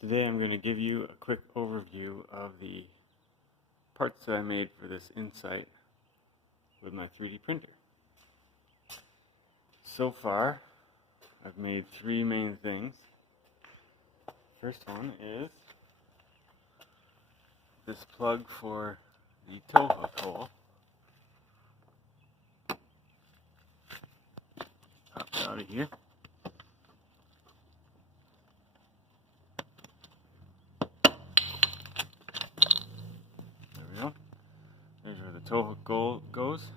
Today I'm going to give you a quick overview of the parts that I made for this Insight with my 3D printer. So far, I've made three main things. First one is this plug for the tow hook hole. Pop it out of here. There we go. There's where the tow hook goes.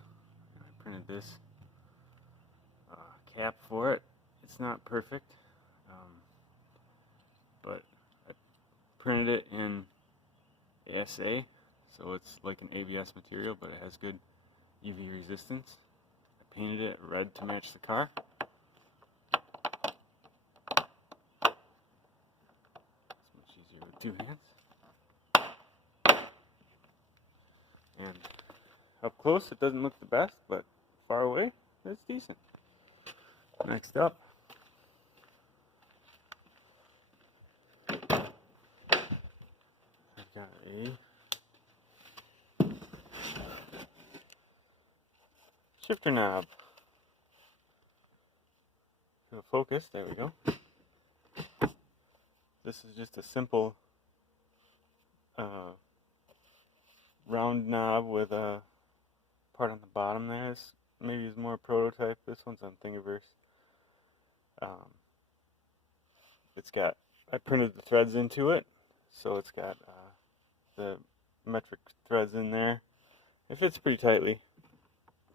And I printed this cap for it. It's not perfect, but I printed it in ASA, so it's like an ABS material, but it has good UV resistance. I painted it red to match the car. It's much easier with two hands. And up close it doesn't look the best, but far away it's decent. Next up, I've got a shifter knob. It'll focus, there we go. This is just a simple round knob with a part on the bottom there. This maybe is more prototype. This one's on Thingiverse. I printed the threads into it, so it's got the metric threads in there. It fits pretty tightly.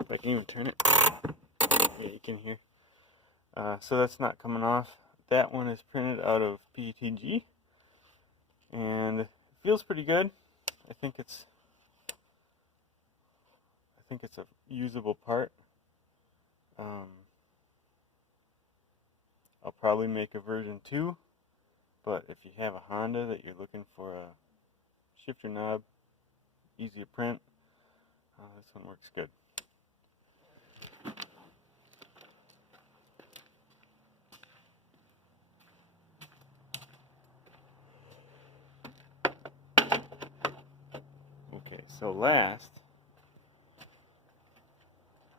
If I can even turn it, yeah, you can hear. So that's not coming off. That one is printed out of PETG, and it feels pretty good. I think it's a usable part. I'll probably make a version 2, but if you have a Honda that you're looking for a shifter knob, easy to print, this one works good. Okay, so last,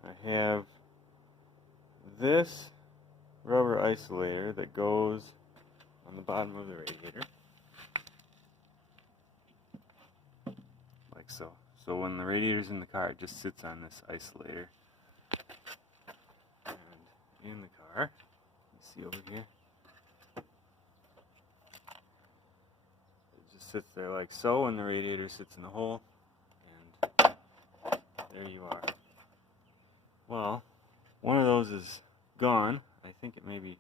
I have this rubber isolator that goes on the bottom of the radiator, like so. So when the radiator's in the car, it just sits on this isolator. And in the car, you see over here, it just sits there like so, and the radiator sits in the hole, and there you are. Well, one of those is gone. I think it maybe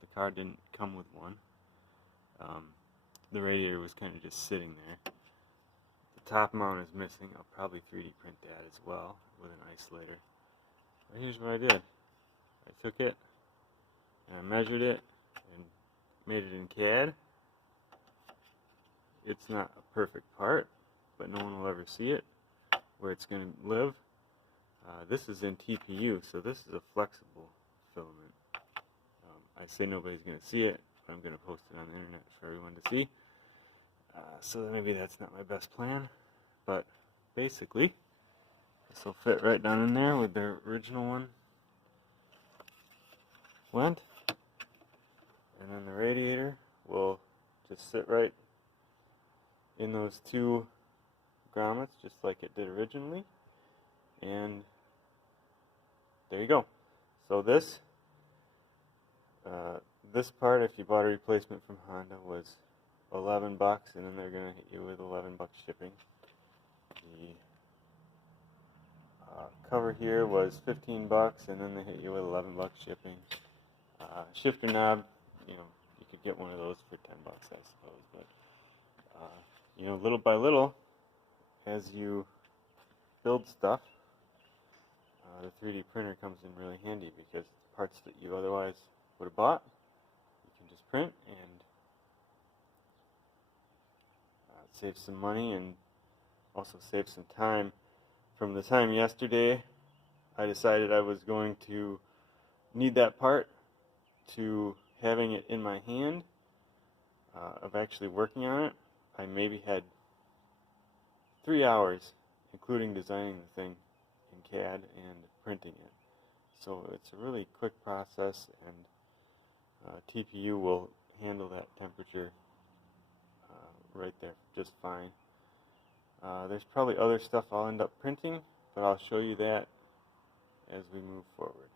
the car didn't come with one. The radiator was kind of just sitting there. The top mount is missing. I'll probably 3D print that as well with an isolator. But here's what I did. I took it and I measured it and made it in CAD. It's not a perfect part, but no one will ever see it where it's going to live. This is in TPU, so this is a flexible filament. I say nobody's going to see it, but I'm going to post it on the internet for everyone to see. So maybe that's not my best plan, but basically this will fit right down in there with the original one went, and then the radiator will just sit right in those two grommets just like it did originally, and there you go. So this part, if you bought a replacement from Honda, was $11, and then they're gonna hit you with $11 shipping. The cover here was $15, and then they hit you with $11 shipping. Shifter knob, you could get one of those for $10, I suppose. But little by little, as you build stuff, the 3D printer comes in really handy, because parts that you otherwise would have bought, you can just print and save some money and also save some time. From the time yesterday I decided I was going to need that part to having it in my hand, of actually working on it, I maybe had 3 hours, including designing the thing in CAD and printing it. So it's a really quick process, and TPU will handle that temperature right there just fine. There's probably other stuff I'll end up printing, but I'll show you that as we move forward.